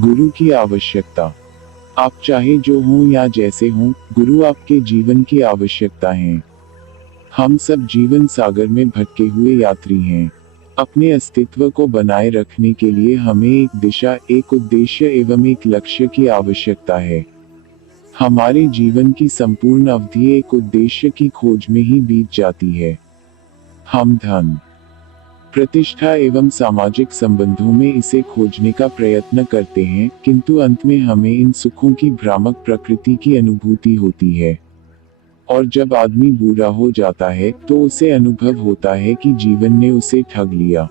गुरु की आवश्यकता। आप चाहे जो हों या जैसे हों, गुरु आपके जीवन की आवश्यकता हैं। हम सब जीवन सागर में भटके हुए यात्री हैं। अपने अस्तित्व को बनाए रखने के लिए हमें एक दिशा, एक उद्देश्य एवं एक लक्ष्य की आवश्यकता है। हमारे जीवन की संपूर्ण अवधि एक उद्देश्य की खोज में ही बीत जाती है। हम धन, प्रतिष्ठा एवं सामाजिक संबंधों में इसे खोजने का प्रयत्न करते हैं, किंतु अंत में हमें इन सुखों की भ्रामक प्रकृति की अनुभूति होती है। और जब आदमी बूढ़ा हो जाता है तो उसे अनुभव होता है कि जीवन ने उसे ठग लिया।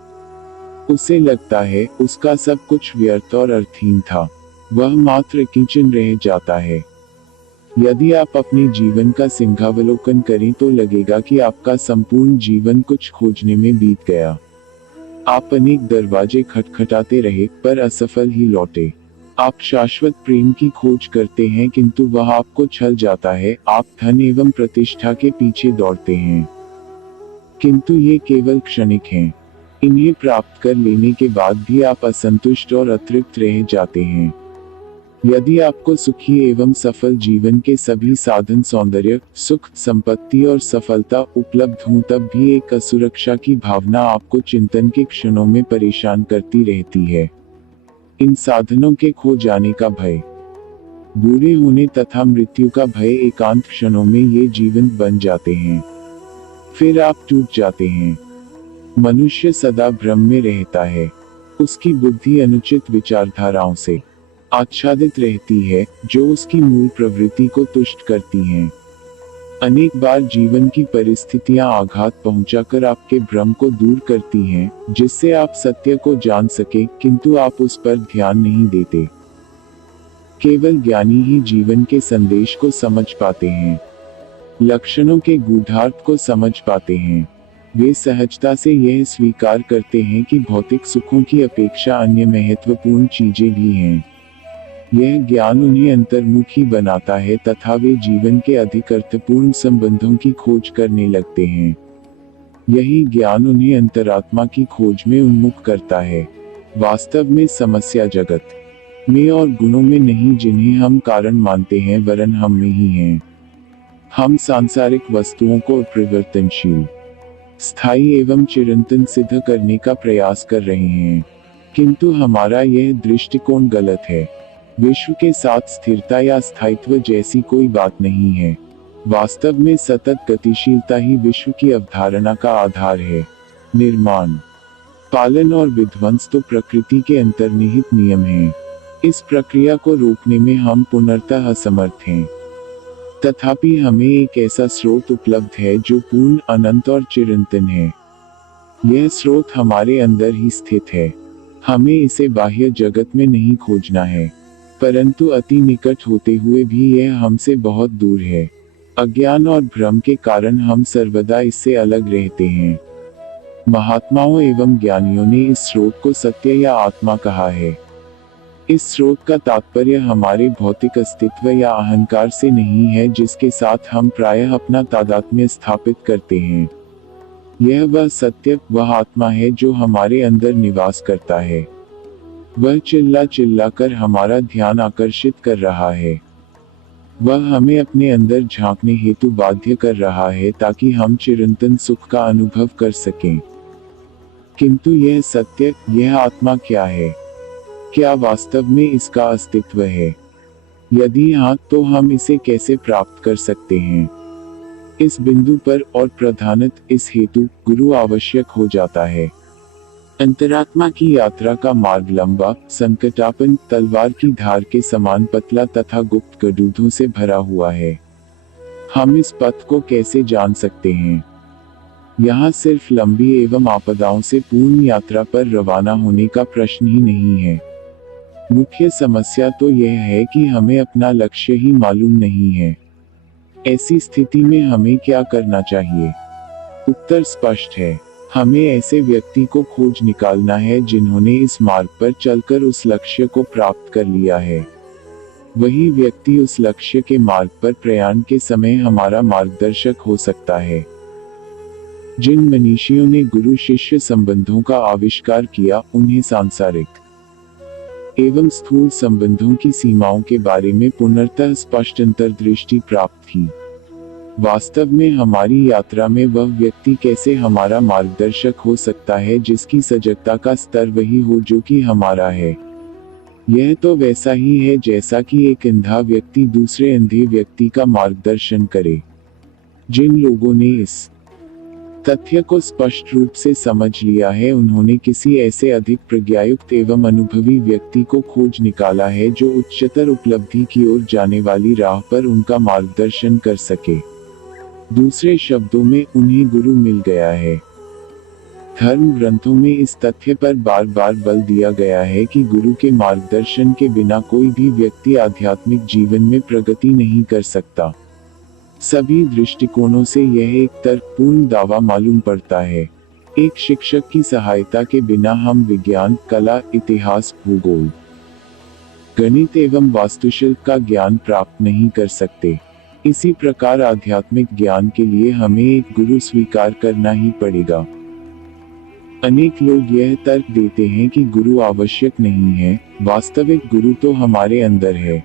उसे लगता है उसका सब कुछ व्यर्थ और अर्थहीन था। वह मात्र किंचन रह जाता है। यदि आप अपने जीवन का सिंहावलोकन करें तो लगेगा कि आपका संपूर्ण जीवन कुछ खोजने में बीत गया। आप अनेक दरवाजे खटखटाते रहे पर असफल ही लौटे। आप शाश्वत प्रेम की खोज करते हैं किंतु वह आपको छल जाता है। आप धन एवं प्रतिष्ठा के पीछे दौड़ते हैं किंतु ये केवल क्षणिक हैं। इन्हें प्राप्त कर लेने के बाद भी आप असंतुष्ट और अतृप्त रह जाते हैं। यदि आपको सुखी एवं सफल जीवन के सभी साधन, सौंदर्य, सुख, संपत्ति और सफलता उपलब्ध हों तब भी एक असुरक्षा की भावना आपको चिंतन के क्षणों में परेशान करती रहती है। इन साधनों के खो जाने का भय, बूढ़े होने तथा मृत्यु का भय एकांत क्षणों में ये जीवंत बन जाते हैं। फिर आप टूट जाते हैं। मनुष्य सदा भ्रम में रहता है। उसकी बुद्धि अनुचित विचारधाराओं से आच्छादित रहती है, जो उसकी मूल प्रवृत्ति को तुष्ट करती हैं। अनेक बार जीवन की परिस्थितियां आघात पहुंचाकर आपके भ्रम को दूर करती हैं, जिससे आप सत्य को जान सके, किंतु आप उस पर ध्यान नहीं देते। केवल ज्ञानी ही जीवन के संदेश को समझ पाते हैं, लक्षणों के गूढ़ार्थ को समझ पाते हैं। वे सहजता से यह स्वीकार करते हैं कि भौतिक सुखों की अपेक्षा अन्य महत्वपूर्ण चीजें भी हैं। यह ज्ञान उन्हें अंतर्मुखी बनाता है तथा वे जीवन के अधिक अर्थपूर्ण संबंधों की खोज करने लगते हैं। यही ज्ञान उन्हें अंतरात्मा की खोज में उन्मुख करता है। वास्तव में समस्या जगत में और गुणों में नहीं जिन्हें हम कारण मानते हैं, वरन हम में ही हैं। हम सांसारिक वस्तुओं को अपरिवर्तनशील, स्थायी एवं चिरंतन सिद्ध करने का प्रयास कर रहे हैं, किंतु हमारा यह दृष्टिकोण गलत है। विश्व के साथ स्थिरता या स्थायित्व जैसी कोई बात नहीं है। वास्तव में सतत गतिशीलता ही विश्व की अवधारणा का आधार है। निर्माण, पालन और विध्वंस तो प्रकृति के अंतर्निहित नियम हैं। इस प्रक्रिया को रोकने में हम पूर्णतः असमर्थ हैं। तथापि हमें एक ऐसा स्रोत उपलब्ध है जो पूर्ण, अनंत और चिरंतन है। यह स्रोत हमारे अंदर ही स्थित है। हमें इसे बाह्य जगत में नहीं खोजना है, परंतु अति निकट होते हुए भी यह हमसे बहुत दूर है। अज्ञान और भ्रम के कारण हम सर्वदा इससे अलग रहते हैं। महात्माओं एवं ज्ञानियों ने इस स्रोत को सत्य या आत्मा कहा है। इस स्रोत का तात्पर्य हमारे भौतिक अस्तित्व या अहंकार से नहीं है, जिसके साथ हम प्रायः अपना तादात्म्य स्थापित करते हैं। यह वह सत्य, वह आत्मा है जो हमारे अंदर निवास करता है। वह चिल्ला चिल्ला कर हमारा ध्यान आकर्षित कर रहा है। वह हमें अपने अंदर झांकने हेतु बाध्य कर रहा है ताकि हम चिरंतन सुख का अनुभव कर सकें। किंतु यह सत्य, यह आत्मा क्या है? क्या वास्तव में इसका अस्तित्व है? यदि हाँ, तो हम इसे कैसे प्राप्त कर सकते हैं? इस बिंदु पर और प्रधानतः इस हेतु गुरु आवश्यक हो जाता है। अंतरात्मा की यात्रा का मार्ग लंबा, संकटापन्न, तलवार की धार के समान पतला तथा गुप्त गड्ढों से भरा हुआ है। हम इस पथ को कैसे जान सकते हैं? यहाँ सिर्फ लंबी एवं आपदाओं से पूर्ण यात्रा पर रवाना होने का प्रश्न ही नहीं है। मुख्य समस्या तो यह है कि हमें अपना लक्ष्य ही मालूम नहीं है। ऐसी स्थिति में हमें क्या करना चाहिए? उत्तर स्पष्ट है। हमें ऐसे व्यक्ति को खोज निकालना है जिन्होंने इस मार्ग पर चलकर उस लक्ष्य को प्राप्त कर लिया है। वही व्यक्ति उस लक्ष्य के मार्ग पर प्रयाण के समय हमारा मार्गदर्शक हो सकता है। जिन मनीषियों ने गुरु शिष्य संबंधों का आविष्कार किया, उन्हें सांसारिक एवं स्थूल संबंधों की सीमाओं के बारे में पुनर्तः स्पष्ट अंतर्दृष्टि प्राप्त थी। वास्तव में हमारी यात्रा में वह व्यक्ति कैसे हमारा मार्गदर्शक हो सकता है जिसकी सजगता का स्तर वही हो जो कि हमारा है। यह तो वैसा ही है जैसा कि एक अंधा व्यक्ति दूसरे अंधे व्यक्ति का मार्गदर्शन करे। जिन लोगों ने इस तथ्य को स्पष्ट रूप से समझ लिया है उन्होंने किसी ऐसे अधिक प्रज्ञायुक्त एवं अनुभवी व्यक्ति को खोज निकाला है जो उच्चतर उपलब्धि की ओर जाने वाली राह पर उनका मार्गदर्शन कर सके। दूसरे शब्दों में उन्हें गुरु मिल गया है। धर्म ग्रंथों में इस तथ्य पर बार बार बल दिया गया है कि गुरु के मार्गदर्शन के बिना कोई भी व्यक्ति आध्यात्मिक जीवन में प्रगति नहीं कर सकता। सभी दृष्टिकोणों से यह एक तर्कपूर्ण दावा मालूम पड़ता है। एक शिक्षक की सहायता के बिना हम विज्ञान, कला, इतिहास, भूगोल, गणित एवं वास्तुशिल्प का ज्ञान प्राप्त नहीं कर सकते। इसी प्रकार आध्यात्मिक ज्ञान के लिए हमें एक गुरु स्वीकार करना ही पड़ेगा। अनेक लोग यह तर्क देते हैं कि गुरु आवश्यक नहीं है, वास्तविक गुरु तो हमारे अंदर है।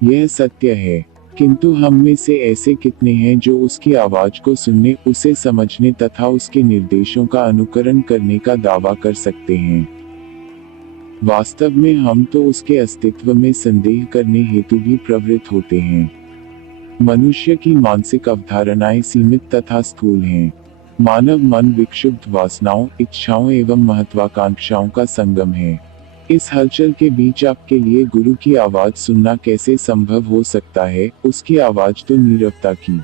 यह सत्य है, किंतु हम में से ऐसे कितने हैं जो उसकी आवाज को सुनने, उसे समझने तथा उसके निर्देशों का अनुकरण करने का दावा कर सकते हैं। वास्तव में हम तो उसके अस्तित्व में संदेह करने हेतु भी प्रवृत्त होते हैं। मनुष्य की मानसिक अवधारणाएं सीमित तथा स्थूल हैं। मानव मन विक्षुब्ध वासनाओं, इच्छाओं एवं महत्वाकांक्षाओं का संगम है। इस हलचल के बीच आपके लिए गुरु की आवाज सुनना कैसे संभव हो सकता है? उसकी आवाज तो नीरवता की,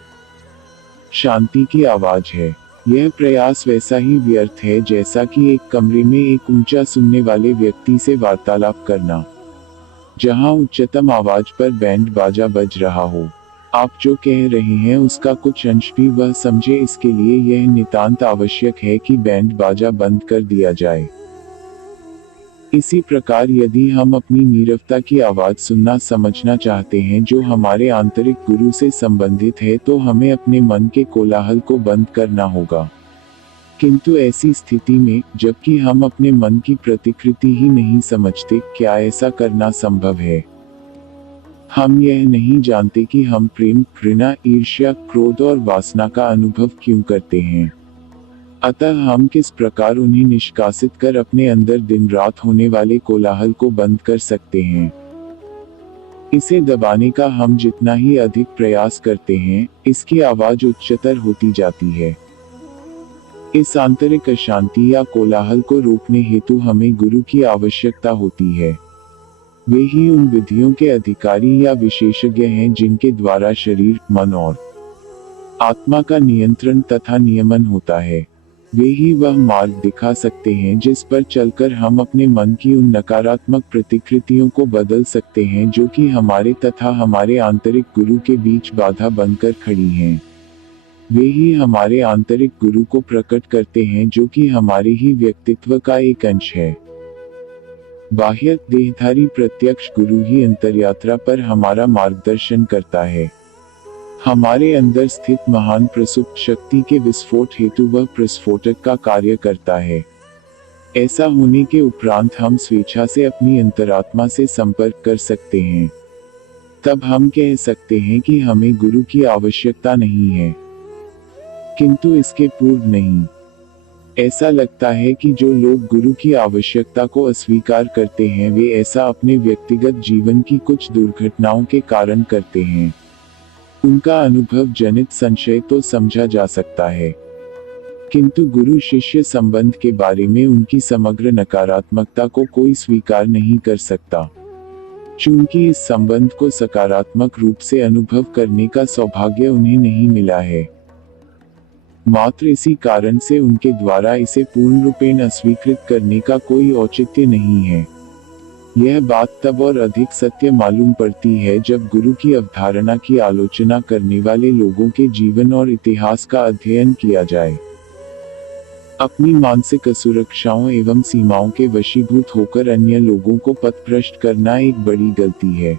शांति की आवाज है। यह प्रयास वैसा ही व्यर्थ है जैसा कि एक कमरे में एक ऊंचा सुनने वाले व्यक्ति से वार्तालाप करना, जहां उच्चतम आवाज पर बैंड बाजा बज रहा हो। आप जो कह रहे हैं उसका कुछ अंश भी वह समझे, इसके लिए यह नितांत आवश्यक है कि बैंड बाजा बंद कर दिया जाए। इसी प्रकार यदि हम अपनी नीरवता की आवाज सुनना समझना चाहते हैं जो हमारे आंतरिक गुरु से संबंधित है, तो हमें अपने मन के कोलाहल को बंद करना होगा। किंतु ऐसी स्थिति में, जबकि हम अपने मन की प्रतिकृति ही नहीं समझते, क्या ऐसा करना संभव है? हम यह नहीं जानते कि हम प्रेम, घृणा, ईर्ष्या, क्रोध और वासना का अनुभव क्यों करते हैं। अतः हम किस प्रकार उन्हें निष्कासित कर अपने अंदर दिन रात होने वाले कोलाहल को बंद कर सकते हैं। इसे दबाने का हम जितना ही अधिक प्रयास करते हैं, इसकी आवाज उच्चतर होती जाती है। इस आंतरिक अशांति या कोलाहल को रोकने हेतु हमें गुरु की आवश्यकता होती है। वे ही उन विधियों के अधिकारी या विशेषज्ञ हैं जिनके द्वारा शरीर, मन और आत्मा का नियंत्रण तथा नियमन होता है। वे ही वह मार्ग दिखा सकते हैं जिस पर चलकर हम अपने मन की उन नकारात्मक प्रतिकृतियों को बदल सकते हैं जो कि हमारे तथा हमारे आंतरिक गुरु के बीच बाधा बनकर खड़ी हैं। वे ही हमारे आंतरिक गुरु को प्रकट करते हैं जो कि हमारे ही व्यक्तित्व का एक अंश है। बाह्य देहधारी प्रत्यक्ष गुरु ही अंतर्यात्रा पर हमारा मार्गदर्शन करता है। हमारे अंदर स्थित महान प्रसुप्त शक्ति के विस्फोट हेतु वह प्रस्फोटक का कार्य करता है। ऐसा होने के उपरांत हम स्वेच्छा से अपनी अंतरात्मा से संपर्क कर सकते हैं। तब हम कह सकते हैं कि हमें गुरु की आवश्यकता नहीं है, किंतु इसके पूर्व नहीं। ऐसा लगता है कि जो लोग गुरु की आवश्यकता को अस्वीकार करते हैं वे ऐसा अपने व्यक्तिगत जीवन की कुछ दुर्घटनाओं के कारण करते हैं। उनका अनुभव जनित संशय तो समझा जा सकता है, किंतु गुरु शिष्य संबंध के बारे में उनकी समग्र नकारात्मकता को कोई स्वीकार नहीं कर सकता, चूंकि इस संबंध को सकारात्मक रूप से अनुभव करने का सौभाग्य उन्हें नहीं मिला है। मात्र इसी कारण से उनके द्वारा इसे पूर्ण रूपेण अस्वीकृत करने का कोई औचित्य नहीं है। यह बात तब और अधिक सत्य मालूम पड़ती है जब गुरु की अवधारणा की आलोचना करने वाले लोगों के जीवन और इतिहास का अध्ययन किया जाए। अपनी मानसिक असुरक्षाओं एवं सीमाओं के वशीभूत होकर अन्य लोगों को पथभ्रष्ट करना एक बड़ी गलती है।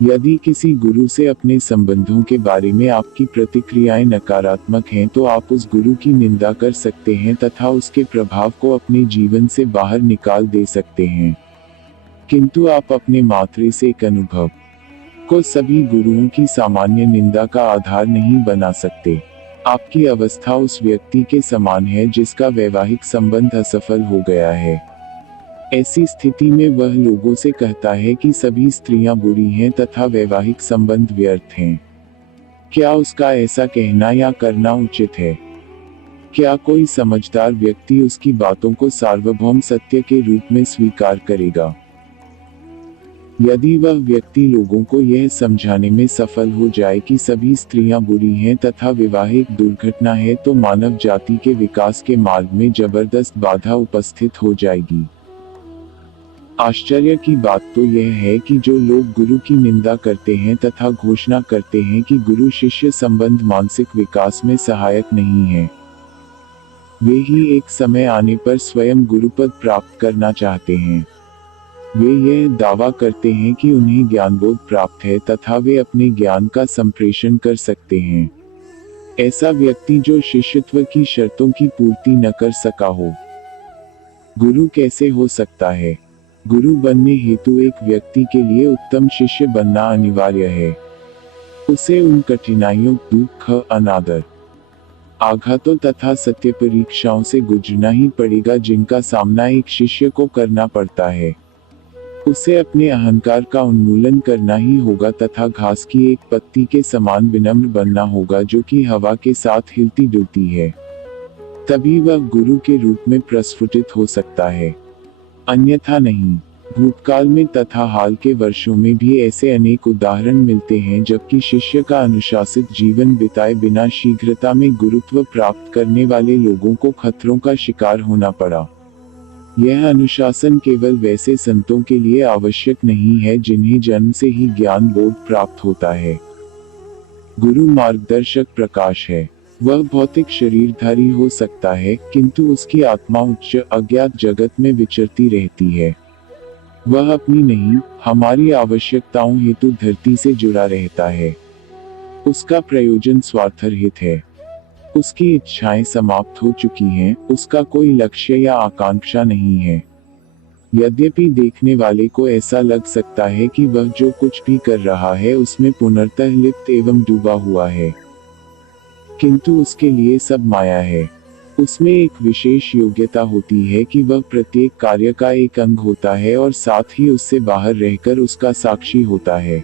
यदि किसी गुरु से अपने संबंधों के बारे में आपकी प्रतिक्रियाएं नकारात्मक हैं तो आप उस गुरु की निंदा कर सकते हैं तथा उसके प्रभाव को अपने जीवन से बाहर निकाल दे सकते हैं। किंतु आप अपने मात्र से एक अनुभव को सभी गुरुओं की सामान्य निंदा का आधार नहीं बना सकते। आपकी अवस्था उस व्यक्ति के समान है जिसका वैवाहिक संबंध असफल हो गया है। ऐसी स्थिति में वह लोगों से कहता है कि सभी स्त्रियां बुरी हैं तथा वैवाहिक संबंध व्यर्थ हैं। क्या उसका ऐसा कहना या करना उचित है? क्या कोई समझदार व्यक्ति उसकी बातों को सार्वभौम सत्य के रूप में स्वीकार करेगा? यदि वह व्यक्ति लोगों को यह समझाने में सफल हो जाए कि सभी स्त्रियां बुरी हैं तथा विवाह एक दुर्घटना है, तो मानव जाति के विकास के मार्ग में जबरदस्त बाधा उपस्थित हो जाएगी। आश्चर्य की बात तो यह है कि जो लोग गुरु की निंदा करते हैं तथा घोषणा करते हैं कि गुरु शिष्य संबंध मानसिक विकास में सहायक नहीं है, वे ही एक समय आने पर स्वयं गुरुपद प्राप्त करना चाहते हैं। वे यह दावा करते हैं कि उन्हें ज्ञानबोध प्राप्त है तथा वे अपने ज्ञान का संप्रेषण कर सकते हैं। ऐसा व्यक्ति जो शिष्यत्व की शर्तों की पूर्ति न कर सका हो, गुरु कैसे हो सकता है? गुरु बनने हेतु एक व्यक्ति के लिए उत्तम शिष्य बनना अनिवार्य है। उसे उन कठिनाइयों, दुख, अनादर, आघातों तथा सत्य परीक्षाओं से गुजरना ही पड़ेगा जिनका सामना एक शिष्य को करना पड़ता है। उसे अपने अहंकार का उन्मूलन करना ही होगा तथा घास की एक पत्ती के समान विनम्र बनना होगा जो कि हवा के साथ हिलती डुलती है। तभी वह गुरु के रूप में प्रस्फुटित हो सकता है, अन्यथा नहीं। भूतकाल में तथा हाल के वर्षों में भी ऐसे अनेक उदाहरण मिलते हैं जबकि शिष्य का अनुशासित जीवन बिताए बिना शीघ्रता में गुरुत्व प्राप्त करने वाले लोगों को खतरों का शिकार होना पड़ा। यह अनुशासन केवल वैसे संतों के लिए आवश्यक नहीं है जिन्हें जन्म से ही ज्ञान बोध प्राप्त होता है। गुरु मार्गदर्शक प्रकाश है। वह भौतिक शरीरधारी हो सकता है किंतु उसकी आत्मा उच्च अज्ञात जगत में विचरती रहती है। वह अपनी नहीं, हमारी आवश्यकताओं हेतु धरती से जुड़ा रहता है। उसका प्रयोजन स्वार्थरहित है। उसकी इच्छाएं समाप्त हो चुकी हैं, उसका कोई लक्ष्य या आकांक्षा नहीं है। यद्यपि देखने वाले को ऐसा लग सकता है कि वह जो कुछ भी कर रहा है उसमें पूर्णतः लिप्त एवं डूबा हुआ है, किंतु उसके लिए सब माया है। उसमें एक विशेष योग्यता होती है कि वह प्रत्येक कार्य का एक अंग होता है और साथ ही उससे बाहर रहकर उसका साक्षी होता है।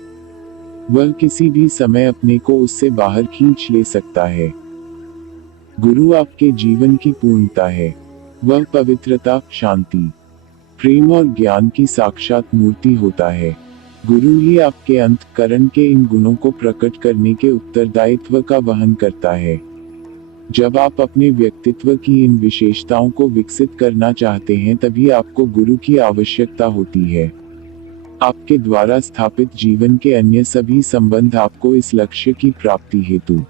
वह किसी भी समय अपने को उससे बाहर खींच ले सकता है। गुरु आपके जीवन की पूर्णता है। वह पवित्रता, शांति, प्रेम और ज्ञान की साक्षात मूर्ति होता है। गुरु ही आपके अंतःकरण के इन गुणों को प्रकट करने के उत्तरदायित्व का वहन करता है। जब आप अपने व्यक्तित्व की इन विशेषताओं को विकसित करना चाहते हैं तभी आपको गुरु की आवश्यकता होती है। आपके द्वारा स्थापित जीवन के अन्य सभी संबंध आपको इस लक्ष्य की प्राप्ति हेतु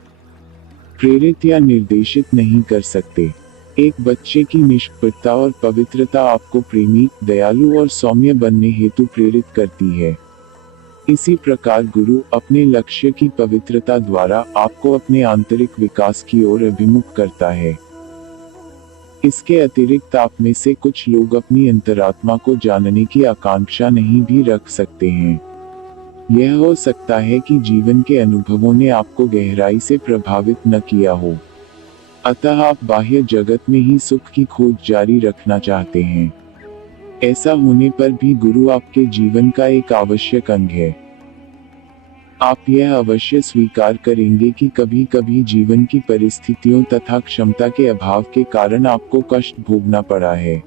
प्रेरित या निर्देशित नहीं कर सकते। एक बच्चे की निष्पक्षता और पवित्रता आपको प्रेमी, दयालु और सौम्य बनने हेतु प्रेरित करती है। इसी प्रकार गुरु अपने लक्ष्य की पवित्रता द्वारा आपको अपने आंतरिक विकास की ओर अभिमुख करता है। इसके अतिरिक्त आप में से कुछ लोग अपनी अंतरात्मा को जानने की आकांक्षा नहीं भी रख सकते हैं। यह हो सकता है कि जीवन के अनुभवों ने आपको गहराई से प्रभावित न किया हो, अतः आप बाह्य जगत में ही सुख की खोज जारी रखना चाहते हैं। ऐसा होने पर भी गुरु आपके जीवन का एक आवश्यक अंग है। आप यह अवश्य स्वीकार करेंगे कि कभी कभी जीवन की परिस्थितियों तथा क्षमता के अभाव के कारण आपको कष्ट भोगना पड़ा है।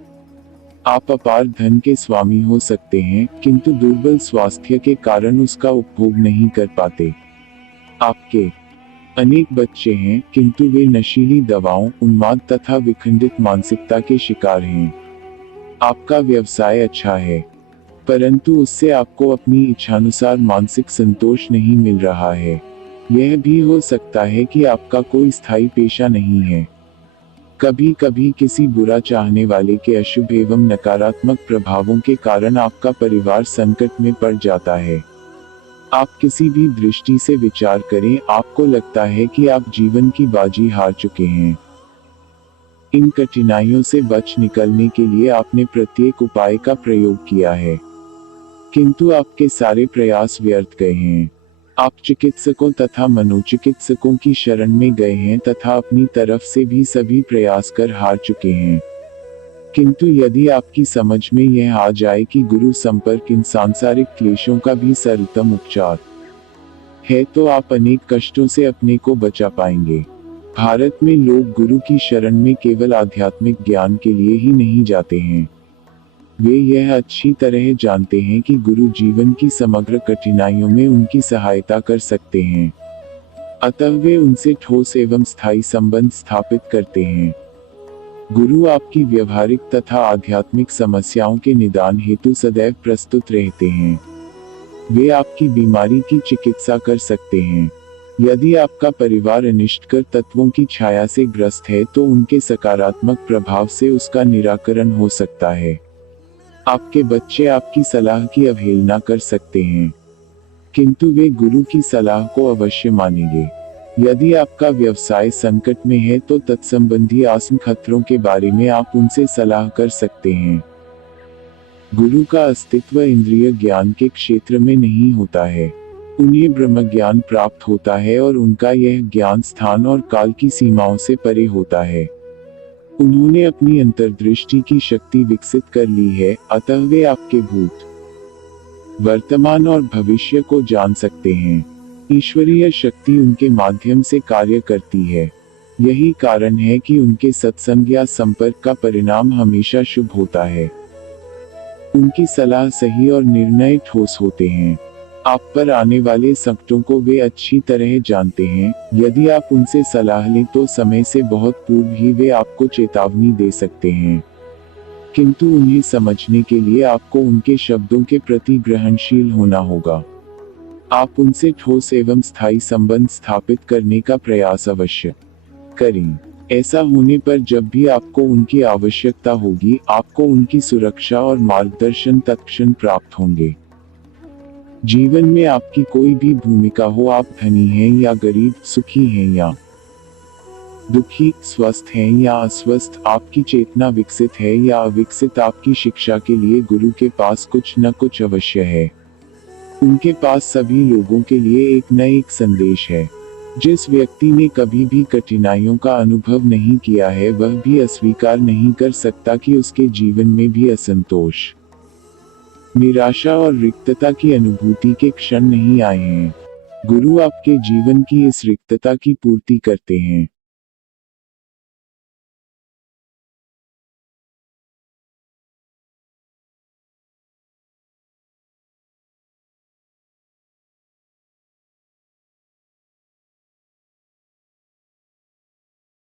आप अपार धन के स्वामी हो सकते हैं किंतु दुर्बल स्वास्थ्य के कारण उसका उपभोग नहीं कर पाते। आपके अनेक बच्चे हैं किंतु वे नशीली दवाओं, उन्माद तथा विखंडित मानसिकता के शिकार हैं। आपका व्यवसाय अच्छा है परंतु उससे आपको अपनी इच्छानुसार मानसिक संतोष नहीं मिल रहा है। यह भी हो सकता है कि आपका कोई स्थायी पेशा नहीं है। कभी कभी किसी बुरा चाहने वाले के अशुभ एवं नकारात्मक प्रभावों के कारण आपका परिवार संकट में पड़ जाता है। आप किसी भी दृष्टि से विचार करें, आपको लगता है कि आप जीवन की बाजी हार चुके हैं। इन कठिनाइयों से बच निकलने के लिए आपने प्रत्येक उपाय का प्रयोग किया है। किंतु आपके सारे प्रयास व्यर्थ गए हैं। आप चिकित्सकों तथा मनोचिकित्सकों की शरण में गए हैं तथा अपनी तरफ से भी सभी प्रयास कर हार चुके हैं। किंतु यदि आपकी समझ में यह आ जाए कि गुरु संपर्क इन सांसारिक क्लेशों का भी सर्वोत्तम उपचार है, तो आप अनेक कष्टों से अपने को बचा पाएंगे। भारत में लोग गुरु की शरण में केवल आध्यात्मिक ज्ञान के लिए ही नहीं जाते हैं। वे यह अच्छी तरह जानते हैं कि गुरु जीवन की समग्र कठिनाइयों में उनकी सहायता कर सकते हैं। अतः वे उनसे ठोस एवं स्थायी संबंध स्थापित करते हैं। गुरु आपकी व्यवहारिक तथा आध्यात्मिक समस्याओं के निदान हेतु सदैव प्रस्तुत रहते हैं। वे आपकी बीमारी की चिकित्सा कर सकते हैं। यदि आपका परिवार अनिष्टकर तत्वों की छाया से ग्रस्त है तो उनके सकारात्मक प्रभाव से उसका निराकरण हो सकता है। आपके बच्चे आपकी सलाह की अवहेलना कर सकते हैं, किंतु वे गुरु की सलाह को अवश्य मानेंगे। यदि आपका व्यवसाय संकट में है तो तत्संबंधी आसन खतरों के बारे में आप उनसे सलाह कर सकते हैं। गुरु का अस्तित्व इंद्रिय ज्ञान के क्षेत्र में नहीं होता है। उन्हें ब्रह्म ज्ञान प्राप्त होता है और उनका यह ज्ञान स्थान और काल की सीमाओं से परे होता है। उन्होंने अपनी अंतर्दृष्टि की शक्ति विकसित कर ली है, अतः वे आपके भूत, वर्तमान और भविष्य को जान सकते हैं। ईश्वरीय शक्ति उनके माध्यम से कार्य करती है। यही कारण है कि उनके सत्संग या संपर्क का परिणाम हमेशा शुभ होता है। उनकी सलाह सही और निर्णय ठोस होते हैं। आप पर आने वाले संकटों को वे अच्छी तरह जानते हैं। यदि आप उनसे सलाह लें तो समय से बहुत पूर्व ही वे आपको चेतावनी दे सकते हैं, किंतु उन्हें समझने के लिए आपको उनके शब्दों के प्रति ग्रहणशील होना होगा। आप उनसे ठोस एवं स्थायी संबंध स्थापित करने का प्रयास अवश्य करें। ऐसा होने पर जब भी आपको उनकी आवश्यकता होगी, आपको उनकी सुरक्षा और मार्गदर्शन तत्क्षण प्राप्त होंगे। जीवन में आपकी कोई भी भूमिका हो, आप धनी हैं या गरीब, सुखी हैं या दुखी, स्वस्थ हैं या अस्वस्थ, आपकी चेतना विकसित है या अविकसित, आपकी शिक्षा के लिए गुरु के पास कुछ न कुछ अवश्य है। उनके पास सभी लोगों के लिए एक न एक संदेश है। जिस व्यक्ति ने कभी भी कठिनाइयों का अनुभव नहीं किया है, वह भी अस्वीकार नहीं कर सकता कि उसके जीवन में भी असंतोष, निराशा और रिक्तता की अनुभूति के क्षण नहीं आए हैं। गुरु आपके जीवन की इस रिक्तता की पूर्ति करते हैं।